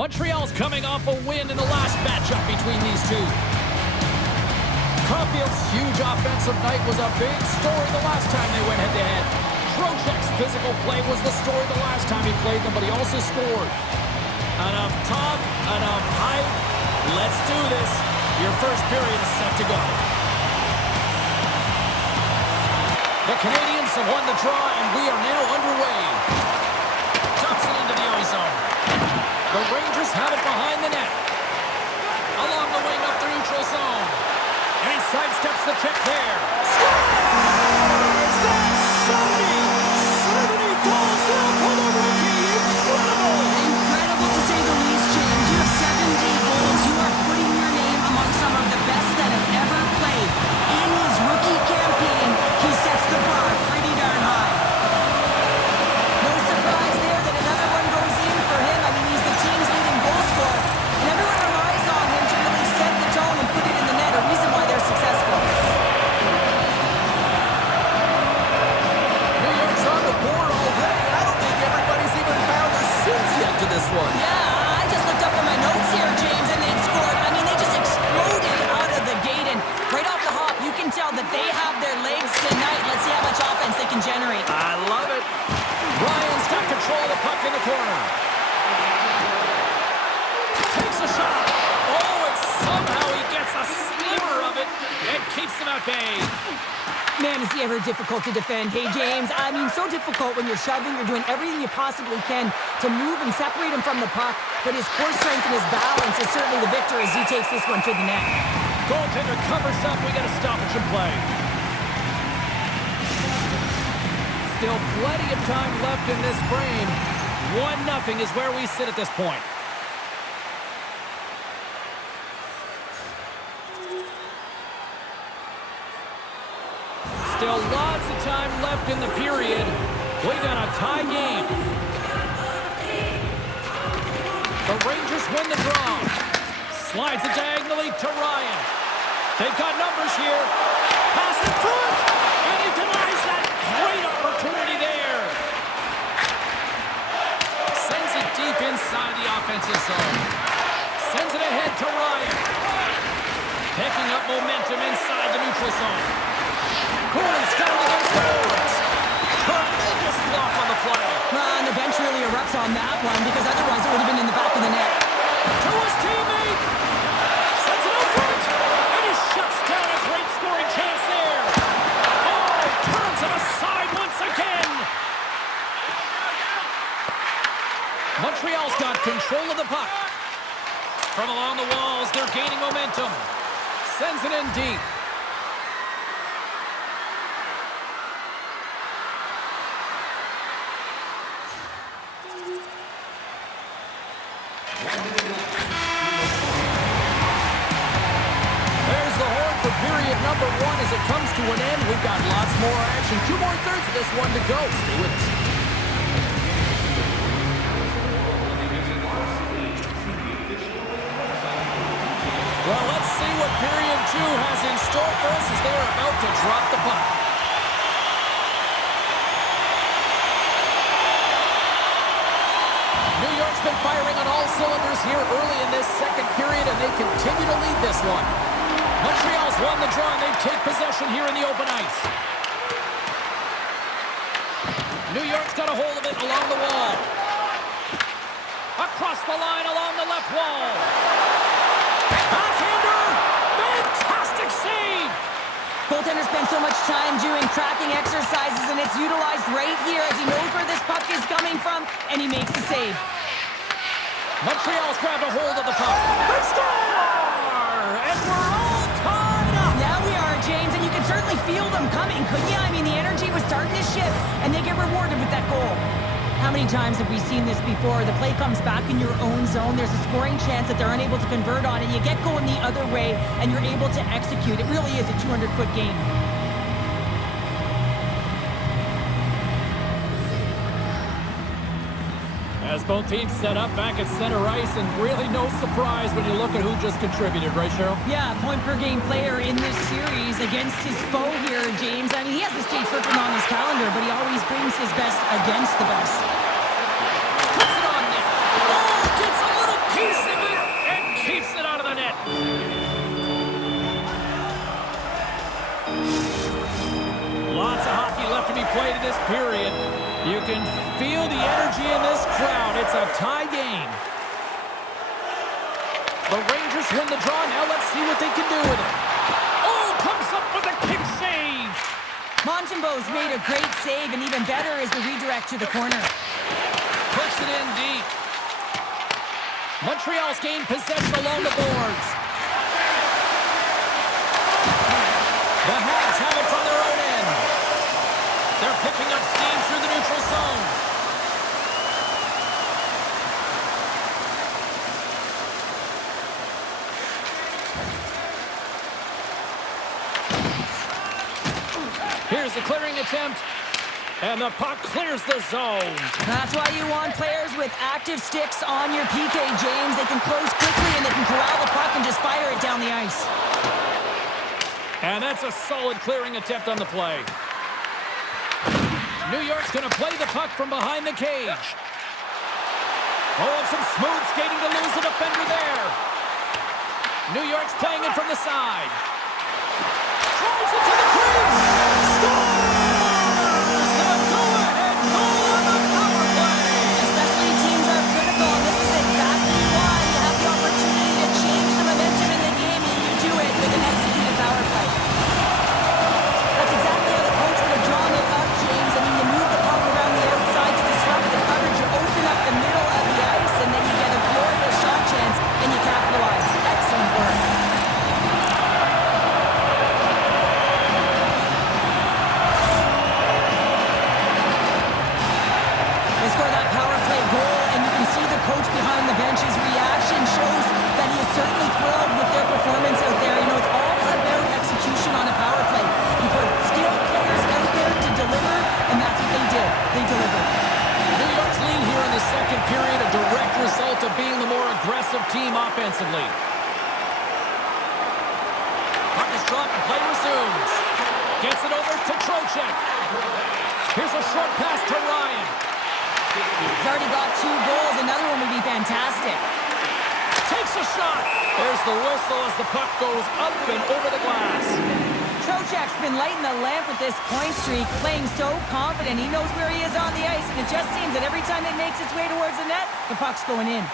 Montreal's coming off a win in the last matchup between these two. Caulfield's huge offensive night was a big story the last time they went head-to-head. Trocheck's physical play was the story the last time he played them, but he also scored. Enough talk, enough hype. Let's do this. Your first period is set to go. The Canadians have won the draw, and we are now underway. Thompson into the O-zone. The Rangers have it behind the net. Along the wing up the neutral zone. And he sidesteps the check there. Scores! That's 70 goals now for the rookie. Incredible! Incredible to say the least, James. You have 70 goals. You are putting your name among some of the best that have ever played. In his rookie campaign, he sets the bar pretty darn high. No surprise there that another one goes in for him. I mean, he's the team's leading goal scorer. And everyone relies on him to really set the tone and put it in the net, a reason why they're successful. New York's on the board already. I don't think everybody's even found their seats yet to this one. Yeah, I just looked up on my notes here, James, and they scored. I mean, they just exploded out of the gate, and right off the hop, you can tell that they have their legs tonight. Let's see how much offense they can generate. I love it. Ryan's got control of the puck in the corner. Takes a shot. Oh, and somehow he gets a sliver of it and keeps them at bay. Man, is he ever difficult to defend. Hey, James, I mean, so difficult when you're shoving, you're doing everything you possibly can to move and separate him from the puck, but his core strength and his balance is certainly the victor as he takes this one to the net. Goaltender covers up. We got a stoppage in play. Still plenty of time left in this frame. 1-0 is where we sit at this point. Still lots of time left in the period. We got a tie game. The Rangers win the draw. Slides it diagonally to Ryan. They've got numbers here. Pass in front. And he denies that. Great opportunity there. Sends it deep inside the offensive zone. Sends it ahead to Ryan. Picking up momentum inside the neutral zone. Cooley started against the boards. Tremendous block on the play. And the bench really erupts on that one because otherwise it would have been in the back of the net. To his teammate. Sends it out front. And he shuts down a great scoring chance there. Oh, turns it aside once again. Montreal's got control of the puck. From along the walls, they're gaining momentum. Sends it in deep. There's the horn for period number 1 as it comes to an end. We've got lots more action. 2 more thirds of this one to go. Stay with us. Well, let's see what period 2 has in store for us as they are about to drop the puck. New York's been firing on all cylinders here early in this second period, and they continue to lead this one. Montreal's won the draw, and they take possession here in the open ice. New York's got a hold of it along the wall. Across the line along the left wall. Backhander! Fantastic save! Goaltender spends so much time doing tracking exercises, and it's utilized right here as he knows where this puck is coming from, and he makes the save. Montreal's grabbed a hold of the puck. They score! And we're all tied up! Yeah, we are, James, and you can certainly feel them coming, couldn't you? I mean, the energy was starting to shift, and they get rewarded with that goal. How many times have we seen this before? The play comes back in your own zone. There's a scoring chance that they're unable to convert on, and you get going the other way, and you're able to execute. It really is a 200-foot game. As both teams set up back at center ice, and really no surprise when you look at who just contributed, right, Cheryl? Yeah, point-per-game player in this series against his foe here, James. I mean, he has the state circling on his calendar, but he always brings his best against the best. Puts it on net. Oh, gets a little period. You can feel the energy in this crowd. It's a tie game. The Rangers win the draw. Now let's see what they can do with it. Oh, comes up with a kick save. Montembeau's made a great save, and even better is the redirect to the corner. Puts it in deep. Montreal's gained possession along the boards. The Habs have it from their own end. They're picking up steam through the neutral zone. Here's a clearing attempt. And the puck clears the zone. That's why you want players with active sticks on your PK, James. They can close quickly and they can corral the puck and just fire it down the ice. And that's a solid clearing attempt on the play. New York's going to play the puck from behind the cage. Oh, and some smooth skating to lose the defender there. New York's playing it from the side. Drives it to the crease. Scores! The go-ahead goal on the power play. Especially teams are critical, and this is exactly why you have the opportunity to change the momentum in the game, and you do it with an executed power play. That's exactly how the coach would have drawn it up, James. I mean, you move the puck around the outside to disrupt the coverage, you open up the middle of the ice, and then you get a glorious shot chance, and you capitalize. Excellent work. Score that power play goal, and you can see the coach behind the bench's reaction shows that he is certainly thrilled with their performance out there. You know, it's all about execution on a power play. You put skilled players out there to deliver, and that's what they did. They delivered. New York's lead here in the second period, a direct result of being the more aggressive team offensively. Puck is dropped and play resumes. Gets it over to Trocheck. Here's a short pass to Ryan. He's already got 2 goals. Another one would be fantastic. Takes a shot. There's the whistle as the puck goes up and over the glass. Trocheck's been lighting the lamp with this point streak, playing so confident. He knows where he is on the ice, and it just seems that every time it makes its way towards the net, the puck's going in.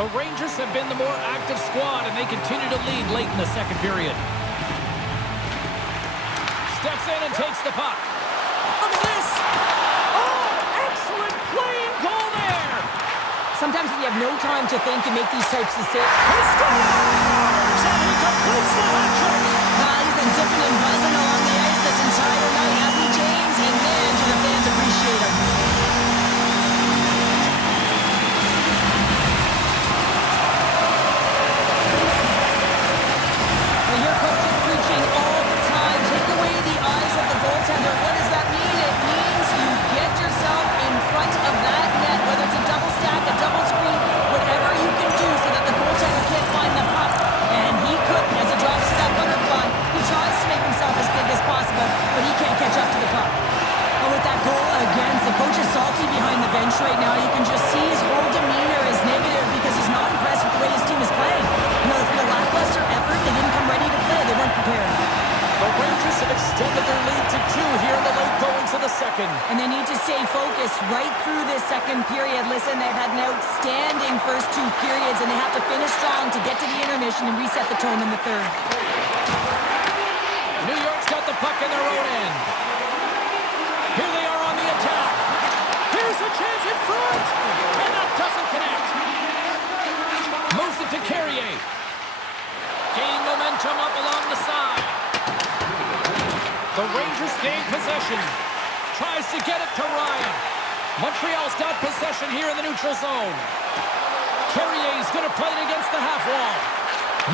The Rangers have been the more active squad, and they continue to lead late in the second period. Steps in and takes the puck. Look at this! Oh, excellent play and goal there! Sometimes when you have no time to think, you make these types of saves. He scores! And he completes the hat trick! He's been zipping and buzzing along the ice this entire night, hasn't he, James? And man, do the fans appreciate him. Well, your coach is preaching all the time. Take away the eyes of the goaltender. What does that mean? It means you get yourself in front of that net, whether it's a double stack, a double screen, whatever you can do so that the goaltender can't find the puck. And he couldn't as he drops to that butterfly. He tries to make himself as big as possible, but he can't catch up to the puck. But with that goal against, the coach is salty behind the bench right now. You can just see his whole demeanor is negative because he's not impressed with the way his team is playing. You know, it's been a lackluster effort. They didn't come ready to play. They weren't prepared. The Rangers have extended their lead to 2 here in the late goings of the second. And they need to stay focused right through this second period. Listen, they've had an outstanding first 2 periods, and they have to finish strong to get to the intermission and reset the tone in the third. New York's got the puck in their own end. Here they are on the attack. Here's a chance in front. And that doesn't connect. Moves it to Carrier. Gaining momentum up along the side. The Rangers gain possession. Tries to get it to Ryan. Montreal's got possession here in the neutral zone. Carrier's going to play it against the half wall.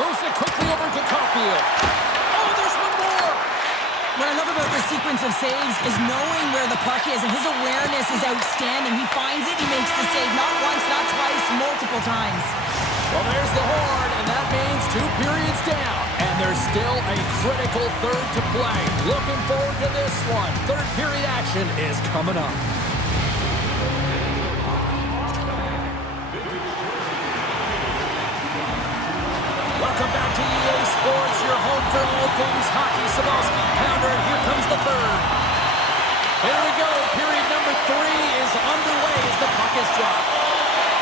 Moves it quickly over to Caulfield. Oh, there's one more. What I love about this sequence of saves is knowing where the puck is, and his awareness is outstanding. He finds it, he makes the save, not once, not twice, multiple times. Well, there's the horn, and that means 2 periods down. And there's still a critical third to play. Looking forward to this one. Third period action is coming up. Welcome back to EA Sports, your home for all things hockey. Sabalski, pounder. Here comes the third. Here we go. Period number 3 is underway as the puck is dropped.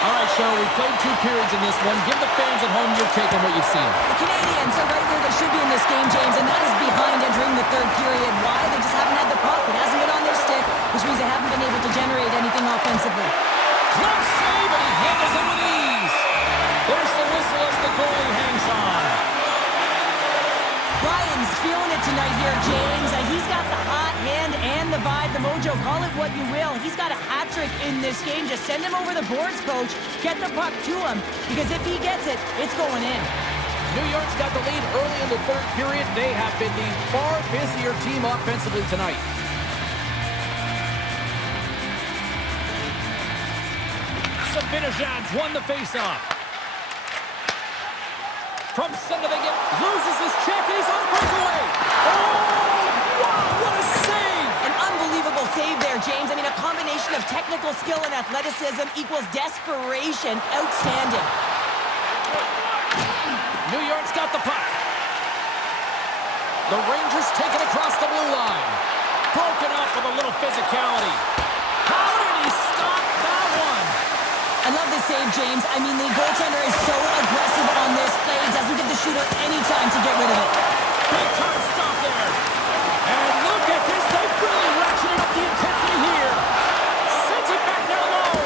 All right, Cheryl, we played 2 periods in this one. Give the fans at home your take on what you've seen. The Canadians are right where they should be in this game, James, and that is behind entering the third period. Why? They just haven't had the puck. It hasn't been on their stick, which means they haven't been able to generate anything offensively. Close save, and he handles it with ease. There's the whistle as the goalie hangs on. Ryan's feeling it tonight here, James. He's got the hot hand and the vibe, the mojo. Call it what you will. He's got a hat trick in this game. Just send him over the boards, coach. Get the puck to him, because if he gets it, it's going in. New York's got the lead early in the third period. They have been the far busier team offensively tonight. Sabinajad's won the faceoff. From center they get, loses his check, and he's on a breakaway. Oh, wow, what a save! An unbelievable save there, James. I mean, a combination of technical skill and athleticism equals desperation. Outstanding. New York's got the puck. The Rangers take it across the blue line. Broken up with a little physicality. How did he stop that one? I love this save, James. I mean, the goaltender is so aggressive on this play. He doesn't give the shooter any time to get rid of it. Big time stop there. And look at this. They've really ratcheted up the intensity here. Sends it back down low.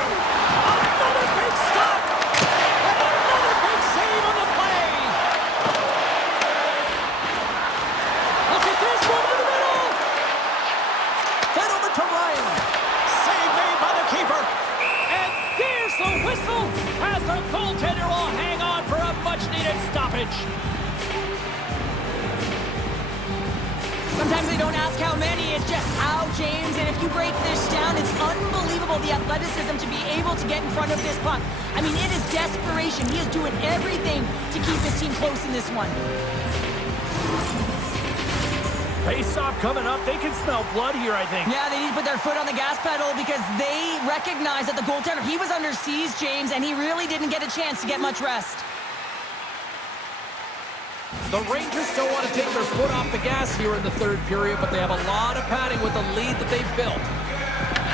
Another big stop. And another big save on the play. Look at this one in the middle. Then over to Ryan. Save made by the keeper. And there's the whistle as the goaltender will hang on for a much-needed stoppage. Sometimes they don't ask how many, it's just how, James. And if you break this down, it's unbelievable the athleticism to be able to get in front of this puck. I mean, it is desperation. He is doing everything to keep his team close in this one. Face-off coming up. They can smell blood here, I think. Yeah, they need to put their foot on the gas pedal because they recognize that the goaltender, he was under siege, James, and he really didn't get a chance to get much rest. The Rangers don't want to take their foot off the gas here in the third period, but they have a lot of padding with the lead that they've built.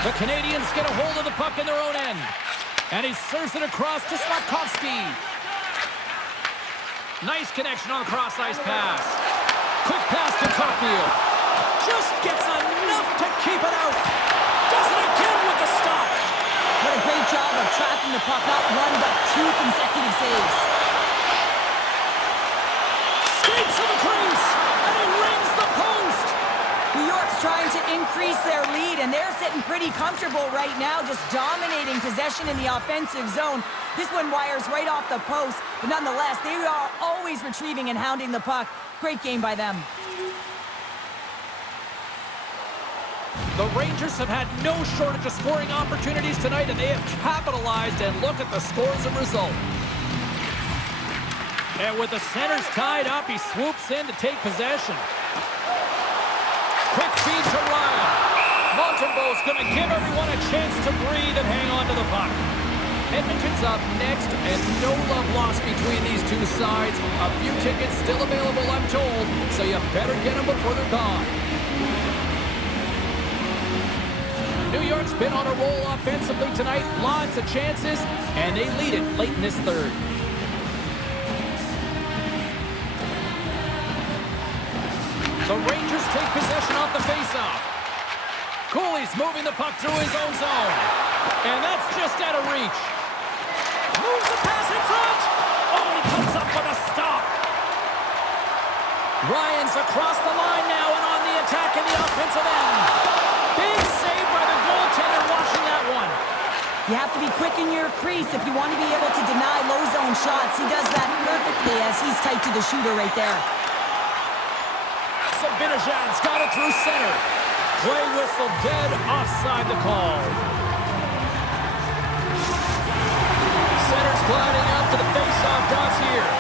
The Canadians get a hold of the puck in their own end. And he serves it across to Slavkovsky. Nice connection on the cross-ice pass. Quick pass to Caulfield. Just gets enough to keep it out. Does it again with the stop. What a great job of tracking the puck. Not one, but 2 consecutive saves. Skates to the crease, and he rings the post. New York's trying to increase their lead, and they're sitting pretty comfortable right now, just dominating possession in the offensive zone. This one wires right off the post, but nonetheless, they are always retrieving and hounding the puck. Great game by them. The Rangers have had no shortage of scoring opportunities tonight, and they have capitalized, and look at the scores and result. And with the centers tied up, he swoops in to take possession. Quick feed to Ryan. Montembeau's going to give everyone a chance to breathe and hang on to the puck. Edmonton's up next, and no love lost between these two sides. A few tickets still available, I'm told, so you better get them before they're gone. New York's been on a roll offensively tonight. Lots of chances, and they lead it late in this third. The Rangers take possession off the faceoff. Cooley's moving the puck through his own zone. And that's just out of reach. Moves the pass in front. Oh, he comes up with a stop. Ryan's across the line now and on the attack in the offensive end. Big save by the goaltender watching that one. You have to be quick in your crease if you want to be able to deny low zone shots. He does that perfectly as he's tight to the shooter right there. Sabinajad's got it through center. Play whistle dead, offside the call. Center's gliding up to the face-off dots here.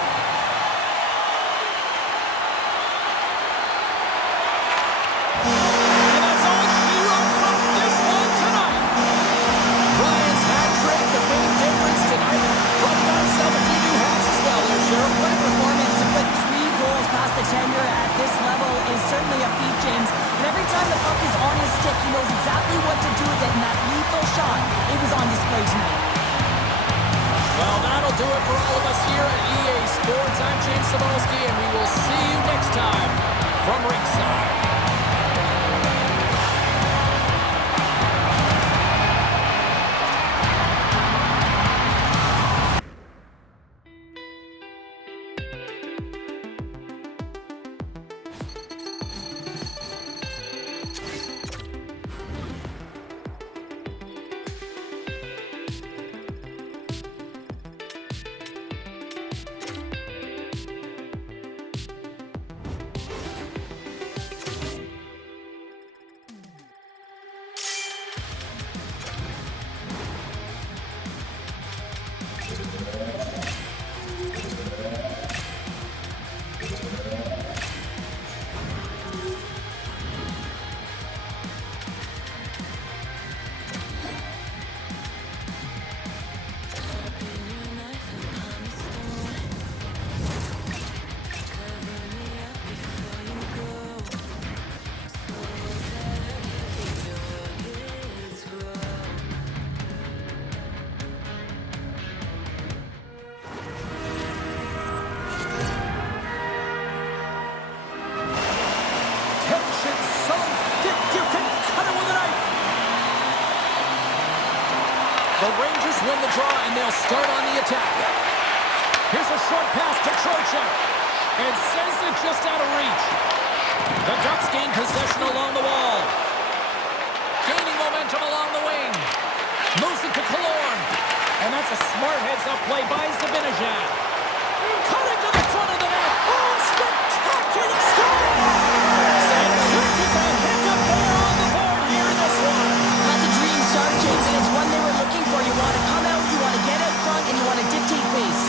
And that's all she wrote from this one tonight. Ryan's hat trick, the big difference tonight. Running on himself a few new hats as well there, Cheryl. What a performance to put 3 goals past the 10-year ad. certainly a feat, James. And every time the puck is on his stick, he knows exactly what to do with it, and that lethal shot, it was on display tonight. Well, that'll do it for all of us here at EA Sports. I'm James Cybulski, and we will see you next time from ringside. The Rangers win the draw, and they'll start on the attack. Here's a short pass to Trocheck. And sends it just out of reach. The Ducks gain possession along the wall. Gaining momentum along the wing. Moves it to Killorn. And that's a smart heads-up play by Zibanejad. Cutting to the front of the net. Oh, spectacular score! St. Louis is a hiccup there on the board here in this one. That's a dream start, James, and it's one they were looking for. You want to come out, you want to get out front, and you want to dictate pace.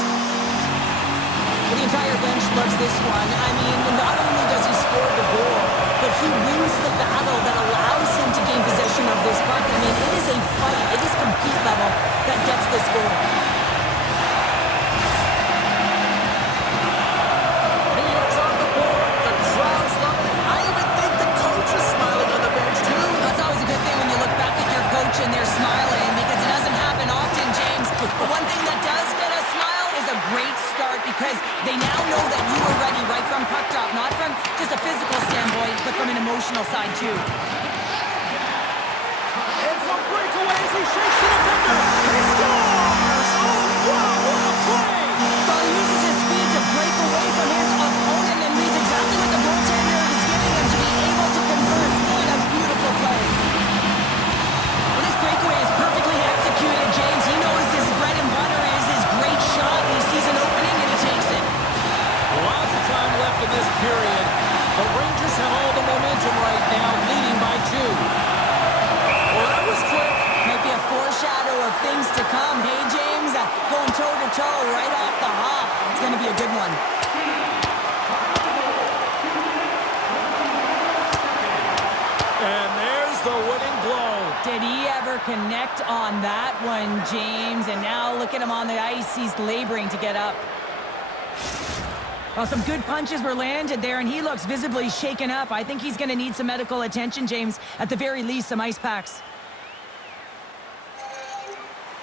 Well, the entire bench loves this one. I mean, not only does he score the goal, but he wins the battle that allows him to gain possession of this puck. I mean, it is a fight, it is compete level that gets this goal. New York's on the board. The crowd's loving it. I even think the coach is smiling on the bench, too. That's always a good thing when you look back at your coach and they're smiling, because it doesn't happen often, James. But one thing that does get a smile is a great start, because they now know that you are ready right from puck drop, not from just a physical standpoint, but from an emotional side, too. And some breakaways. He shakes the defender. He scores! Oh, wow, what a play! Well, he uses his speed to break away from his opponent and reads exactly what the goaltender is giving him to be able to convert. What a beautiful play. Well, this breakaway is perfectly executed, James. He knows his bread and butter is his great shot. He sees an opening and he takes it. Lots of time left in this period. The Rangers have all the momentum right now, leading by 2. Well, that was quick. Might be a foreshadow of things to come. Hey, James, going toe-to-toe right off the hop. It's going to be a good one. And there's the winning blow. Did he ever connect on that one, James? And now look at him on the ice. He's laboring to get up. Well, some good punches were landed there, and he looks visibly shaken up. I think he's going to need some medical attention, James. At the very least, some ice packs.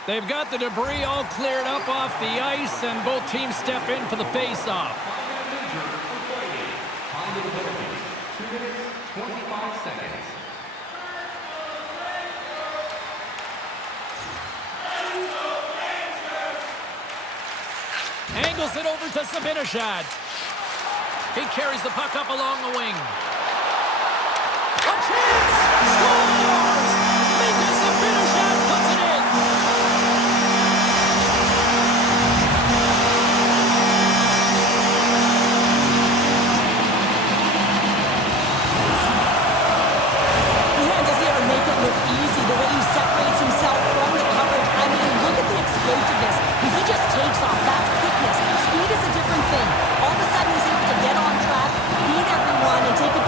They've got the debris all cleared up off the ice, and both teams step in for the face-off. Time to the penalty. 2 minutes, 25 seconds. Angles it over to Zibanejad. He carries the puck up along the wing. A chance! Scores! Mika Zibanejad puts it in. Man, does he ever make it look easy? The way he separates himself from the coverage. I mean, look at the explosiveness. If he just takes off, that's quickness. Speed is a different thing. All of a sudden, he's able to get on track, beat everyone, and take a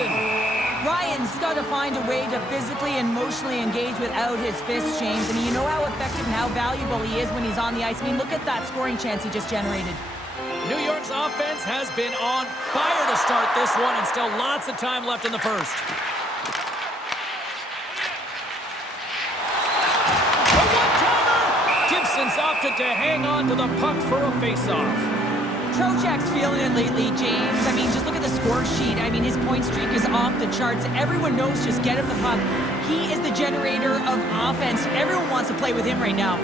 Gibson. Ryan's got to find a way to physically and emotionally engage without his fists, James. I mean, you know how effective and how valuable he is when he's on the ice. I mean, look at that scoring chance he just generated. New York's offense has been on fire to start this one, and still lots of time left in the first. A one-timer! Gibson's opted to hang on to the puck for a face-off. Trocheck's feeling it lately, James. I mean, just look at the score sheet. I mean, his point streak is off the charts. Everyone knows just get him the puck. He is the generator of offense. Everyone wants to play with him right now.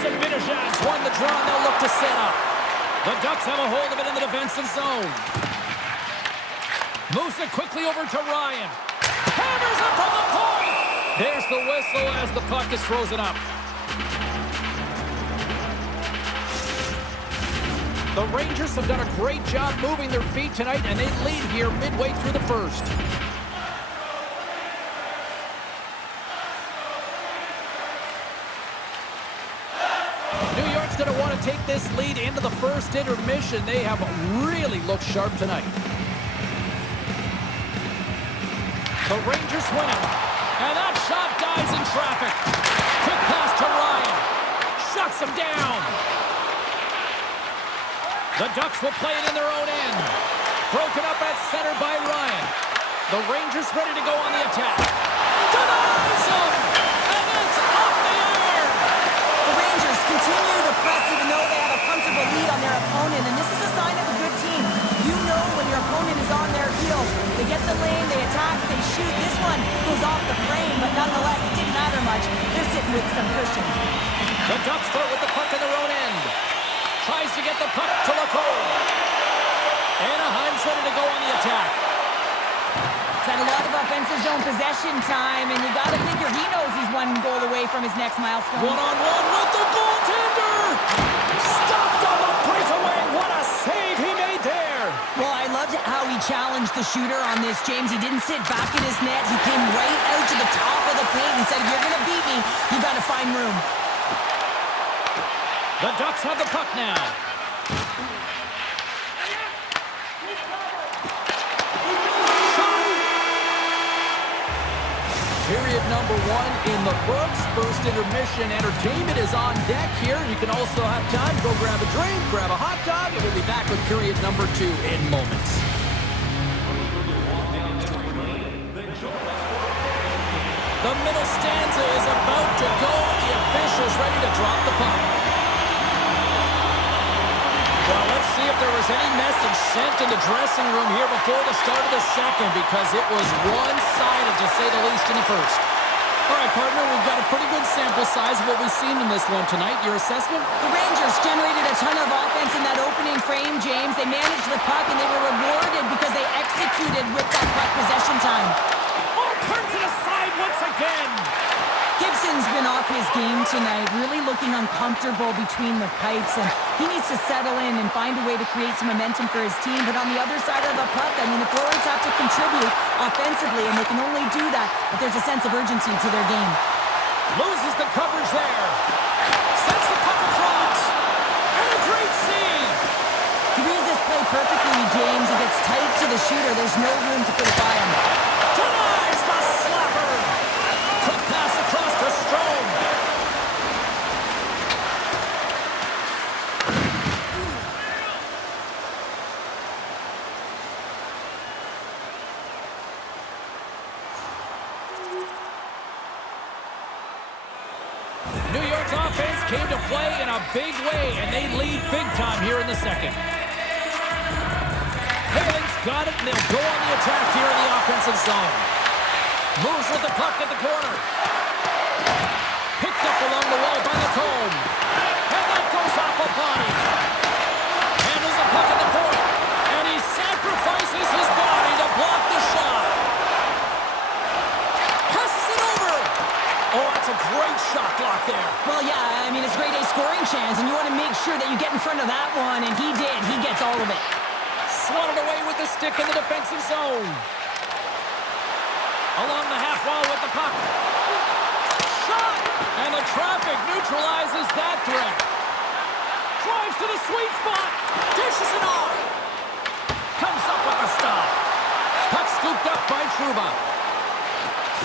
Sabinajad's won the draw, and they'll look to set up. The Ducks have a hold of it in the defensive zone. Moves it quickly over to Ryan. Hammers it from the point! There's the whistle as the puck is frozen up. The Rangers have done a great job moving their feet tonight, and they lead here midway through the first. New York's going to want to take this lead into the first intermission. They have really looked sharp tonight. The Rangers win it, and that shot dies in traffic. Quick pass to Ryan. Shuts him down. The Ducks will play it in their own end. Broken up at center by Ryan. The Rangers ready to go on the attack. Denies him! And it's off the iron! The Rangers continue to press even though they have a comfortable lead on their opponent, and this is a sign of a good team. You know when your opponent is on their heels. They get the lane, they attack, they shoot. This one goes off the frame, but nonetheless, it didn't matter much. They're sitting with some cushion. The Ducks start with the puck in their own end. Tries to get the puck to Lacombe. Anaheim's ready to go on the attack. He's had a lot of offensive zone possession time, and you got to figure he knows he's one goal away from his next milestone. One-on-one with the goaltender! Stopped on the breakaway! What a save he made there! Well, I loved how he challenged the shooter on this, James. He didn't sit back in his net. He came right out to the top of the paint and said, if you're going to beat me, you got to find room. The Ducks have the puck now. Period number one in the books. First intermission entertainment is on deck here. You can also have time to go grab a drink, grab a hot dog, and we'll be back with period number two in moments. The middle stanza is about to go. The officials ready to drop the puck. Well, let's see if there was any message sent in the dressing room here before the start of the second, because it was one-sided, to say the least, in the first. All right, partner, we've got a pretty good sample size of what we've seen in this one tonight. Your assessment? The Rangers generated a ton of offense in that opening frame, James. They managed the puck, and they were rewarded because they executed with that puck possession time. Oh, turns it aside once again. Gibson's been off his game tonight, really looking uncomfortable between the pipes, and he needs to settle in and find a way to create some momentum for his team. But on the other side of the puck, I mean, the forwards have to contribute offensively, and they can only do that if there's a sense of urgency to their game. Loses the coverage there. Sets the puck across. And a great save. He reads this play perfectly, James. He gets tight to the shooter. There's no room to put it by him. Denies the slapper. Quick pass across to Strome. New York's offense came to play in a big way, and they lead big time here in the second. Haling's got it, and they'll go on the attack here in the offensive zone. Moves with the puck at the corner. Picked up along the wall by Lacombe. And that goes off a body. Handles the puck at the point. And he sacrifices his body to block the shot. Passes it over. Oh, that's a great shot block there. Well, yeah, I mean, it's grade A scoring chance, and you want to make sure that you get in front of that one, and he did. He gets all of it. Swatted away with the stick in the defensive zone. Along the half wall with the puck. Shot! And the traffic neutralizes that threat. Drives to the sweet spot. Dishes it off. Comes up with the stop. Puck scooped Trouba.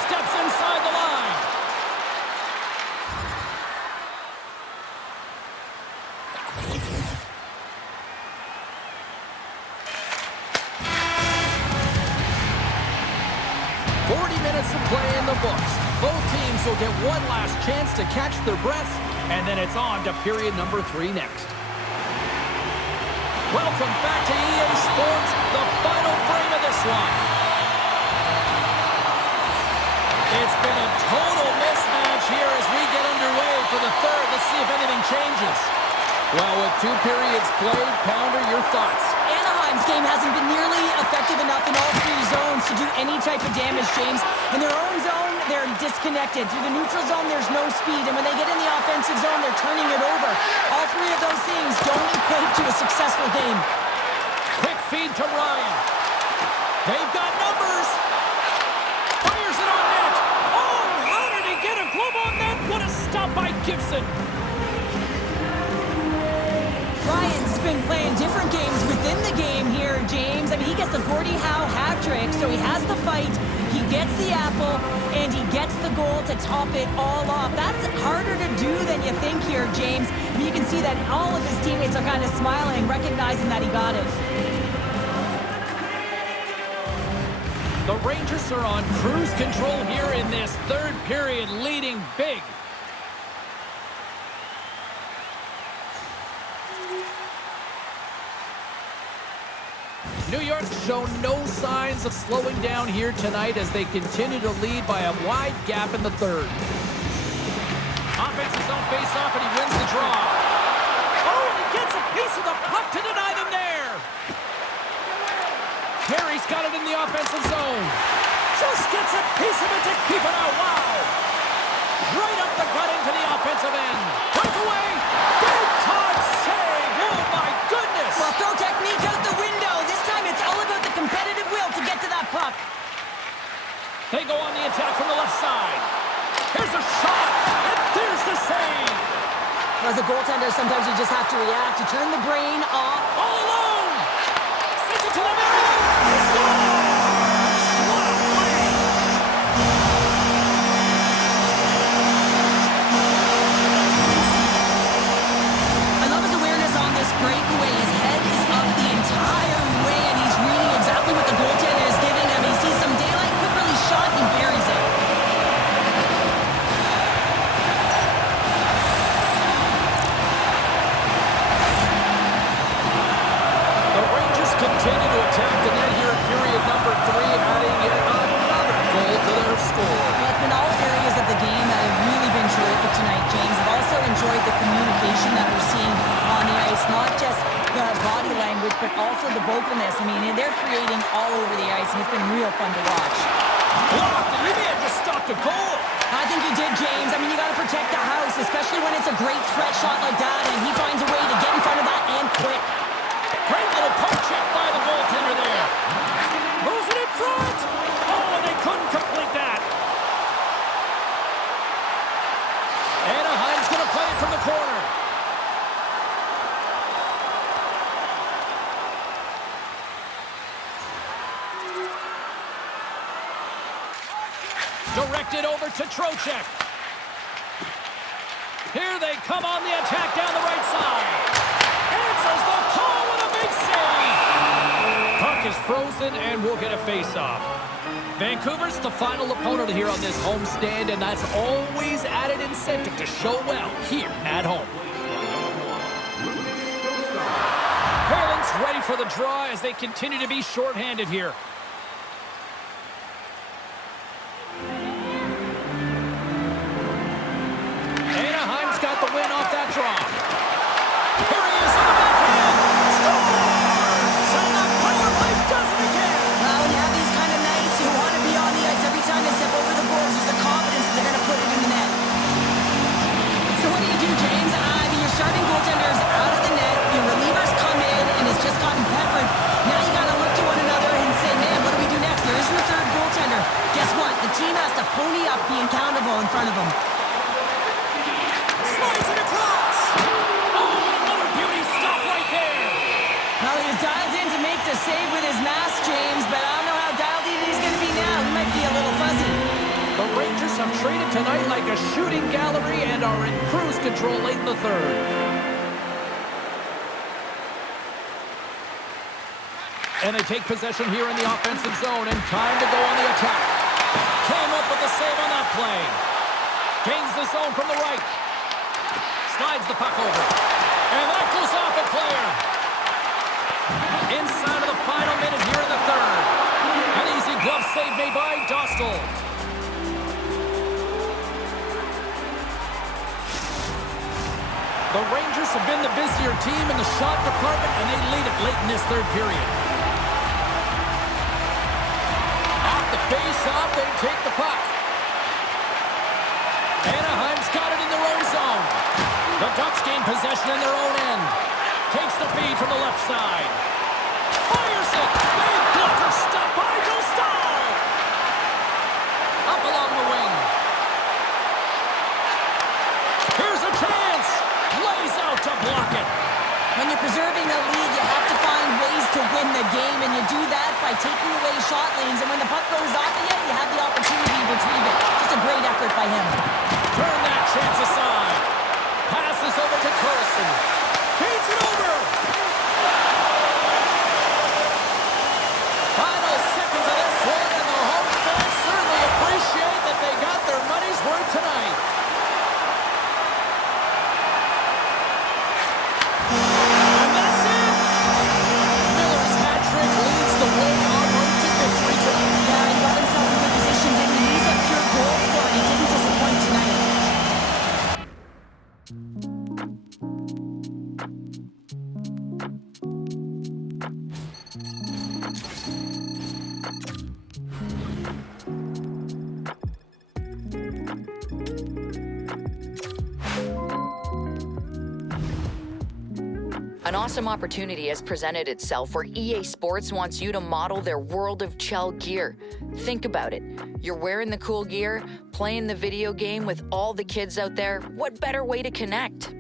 Steps inside the line. Minutes of play in the books. Both teams will get one last chance to catch their breaths, and then it's on to period number 3 next. Welcome back to EA Sports, the final frame of this one. It's been a total mismatch here as we get underway for the third. Let's see if anything changes. Well, with 2 periods played, Pounder, your thoughts? Anaheim's game hasn't been nearly effective enough in all 3 zones to do any type of damage, James. In their own zone, they're disconnected. Through the neutral zone, there's no speed. And when they get in the offensive zone, they're turning it over. All 3 of those things don't equate to a successful game. Quick feed to Ryan. They've got numbers. Fires it on net. Oh, how did he get a glove on that? What a stop by Gibson. Ryan's been playing different games within the game here, James. I mean, he gets the Gordie Howe hat trick, so he has the fight, he gets the apple, and he gets the goal to top it all off. That's harder to do than you think here, James. I mean, you can see that all of his teammates are kind of smiling, recognizing that he got it. The Rangers are on cruise control here in this third period, leading big. New York's shown no signs of slowing down here tonight as they continue to lead by a wide gap in the third. Offensive zone face-off, and he wins the draw. Oh, and he gets a piece of the puck to deny them there. Perry's got it in the offensive zone. Just gets a piece of it to keep it out. Wow. Right up the gut into the offensive end. Breakaway. Big time save. Oh, my goodness. Well, throw technique out the window. This time it's all about the competitive will to get to that puck. They go on the attack from the left side. Here's a shot, and there's the save. As a goaltender, sometimes you just have to react. You turn the brain off. All alone. Sends it to the middle. He scores! What a play! I love his awareness on this breakaway. His head is up the entire way, and he's reading exactly what the goaltender is giving him. He sees some daylight, quick release shot, and buries it. The Rangers continue to attack the net here in period number 3, adding yet another goal to their score. Well, it's been all areas of the game that have really been terrific tonight, James. I've also enjoyed the communication that we're seeing on the ice, not just the body language, but also the vocalness. I mean, they're creating all over the ice, and it's been real fun to watch. Blocked, and he may have just stopped a goal. I think he did, James. I mean, you got to protect the house, especially when it's a great threat shot like that, and he finds a way to get in front of that and quick. Great little poke check by the goaltender there. Moves it in front. Oh, and they couldn't complete that. Anaheim's going to play it from the corner. Directed over to Trocheck. Here they come on the attack down the right side. Answers the call with a big save. Puck is frozen, and we'll get a face-off. Vancouver's the final opponent here on this homestand, and that's always added incentive to show well here at home. Carlin's ready for the draw as they continue to be shorthanded here. Anaheim's got the win off that draw. Here he is on the backhand. Scores! And the power play does it again. Well, when you have these kind of nights, you want to be on the ice every time they step over the boards. There's the confidence that they're going to put it in the net. So what do you do, James? I mean, your starting goaltender's out of the net. Your relievers come in, and it's just gotten peppered. Now you got to look to one another and say, man, tonight like a shooting gallery and are in cruise control late in the third. And they take possession here in the offensive zone, and time to go on the attack. Came up with the save on that play. Gains the zone from the right. Slides the puck over. And that goes off a player. Inside of the final minute here in the third. An easy glove save made by Dostal. The Rangers have been the busier team in the shot department, and they lead it late in this third period. Off the face-off, they take the puck. Anaheim's got it in their own zone. The Ducks gain possession in their own end. Takes the feed from the left side. Fires it! Big blocker stop by Dostal! Up along the wing. Here's a chance! Lays out to block it. When you're preserving a lead, you have to find ways to win the game, and you do that by taking away shot lanes, and when the puck goes off of you, you have the opportunity to retrieve it. Just a great effort by him. Turn that chance aside. Passes over to Carlson. Feeds it over. Final seconds of this one, and the home fans certainly appreciate that they got their money's worth tonight. And that's it. Miller's hat trick leads the way on road to victory tonight. Yeah, he got himself in good position, didn't he? He's a pure goal scorer. He didn't disappoint tonight. An awesome opportunity has presented itself where EA Sports wants you to model their World of Chell gear. Think about it. You're wearing the cool gear, playing the video game with all the kids out there. What better way to connect?